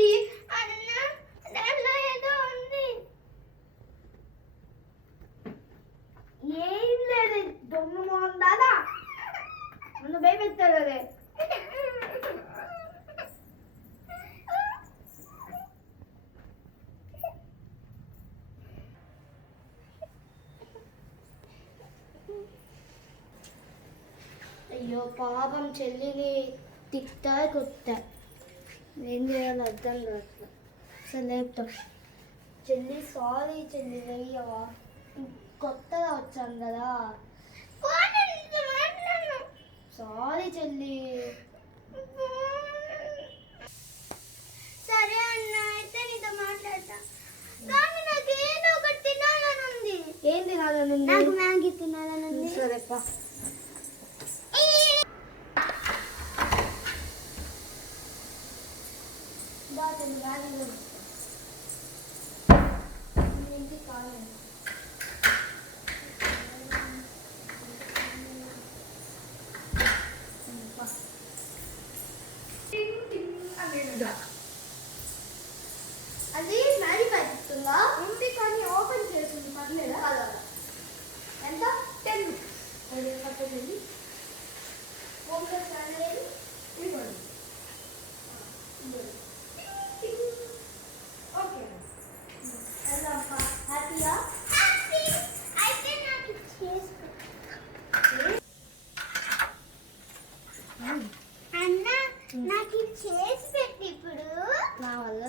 అది అన్న దాంట్లో ఏదో ఉంది. ఏం లేదు దొంగ మోహన్ దాదా నన్ను భయపెట్టాడు అదే. అయ్యో పాపం చెల్లిని తిట్టా కొట్టా, ఏం చేయాలో అర్థం కావట్లేదు. అసలు లేపుతాం చెల్లి, సారీ చెల్లి, వెయ్యవా కొత్తగా వచ్చాను కదా. సారీ చెల్లి. సరే అన్న, అయితే నీతో మాట్లాడతా. కానీ నాకు ఏదో ఒకటి తినాలని ఉంది. ఏం తినాలని ఉంది? నాకు మ్యాగీ తినాలని ఉంది. సరేపా. ఇంటికి కాలేదు. అది మ్యారీ ప్యాకెట్గా ఉంది కానీ ఓపెన్ చేసింది, పర్లేదా? ఎంత? 10 రూపీస్ పట్టండి. హోమ్ ప్లస్ అనేది ఇవ్వండి. ఓకే, హ్యాపీయా? అయితే నాకు చేసి అన్న, నాకు చేసి పెట్టి ఇప్పుడు. నా వల్ల